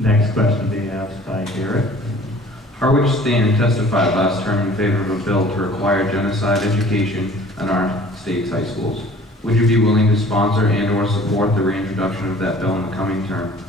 Next question being asked by Garrett. Harwich Stan testified last term in favor of a bill to require genocide education in our state's high schools. Would you be willing to sponsor and/or support the reintroduction of that bill in the coming term?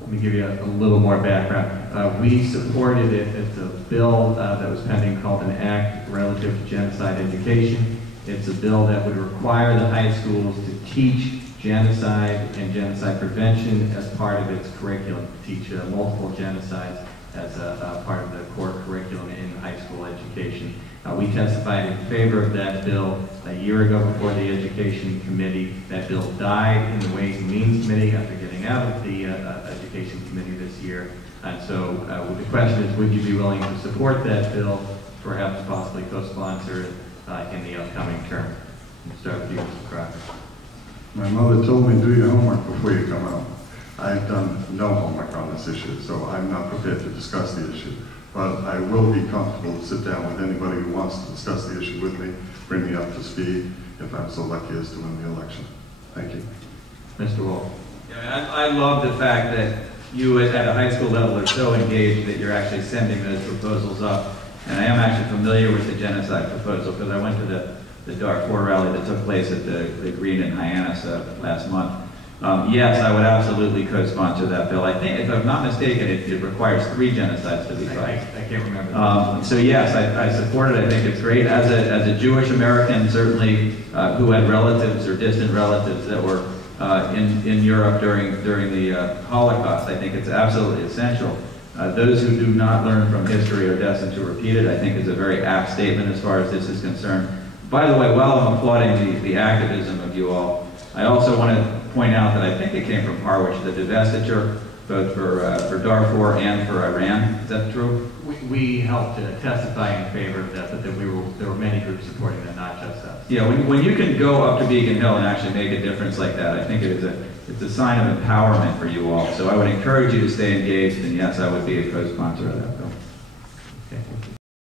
Let me give you a little more background. We supported it. It's a bill that was pending called an Act relative to genocide education. It's a bill that would require the high schools to teach genocide and genocide prevention as part of its curriculum, teach multiple genocides as a part of the core curriculum in high school education. We testified in favor of that bill a year ago before the Education Committee. That bill died in the Ways and Means Committee after getting out of the Education Committee this year. And so the question is, would you be willing to support that bill, perhaps possibly co-sponsor it in the upcoming term? We'll start with you, Mr. Crocker. My mother told me, do your homework before you come out. I've done no homework on this issue, so I'm not prepared to discuss the issue. But I will be comfortable to sit down with anybody who wants to discuss the issue with me, bring me up to speed, if I'm so lucky as to win the election. Thank you. Mr. Wolf. Yeah, I love the fact that you at a high school level are so engaged that you're actually sending those proposals up. And I am actually familiar with the genocide proposal because I went to the Darfur rally that took place at the Green in Hyannis last month. Yes, I would absolutely co-sponsor that bill. I think, if I'm not mistaken, it requires 3 genocides to be fought. I can't remember. So yes, I support it. I think it's great. As a Jewish American, certainly, who had relatives or distant relatives that were in Europe during the Holocaust, I think it's absolutely essential. Those who do not learn from history are destined to repeat it, I think is a very apt statement as far as this is concerned. By the way, while I'm applauding the activism of you all, I also want to point out that I think it came from Harwich, the divestiture, both for Darfur and for Iran. Is that true? We helped testify in favor of that, but there were many groups supporting that, not just us. Yeah, when you can go up to Beacon Hill and actually make a difference like that, I think it's a sign of empowerment for you all. So I would encourage you to stay engaged, and yes, I would be a co-sponsor of that bill.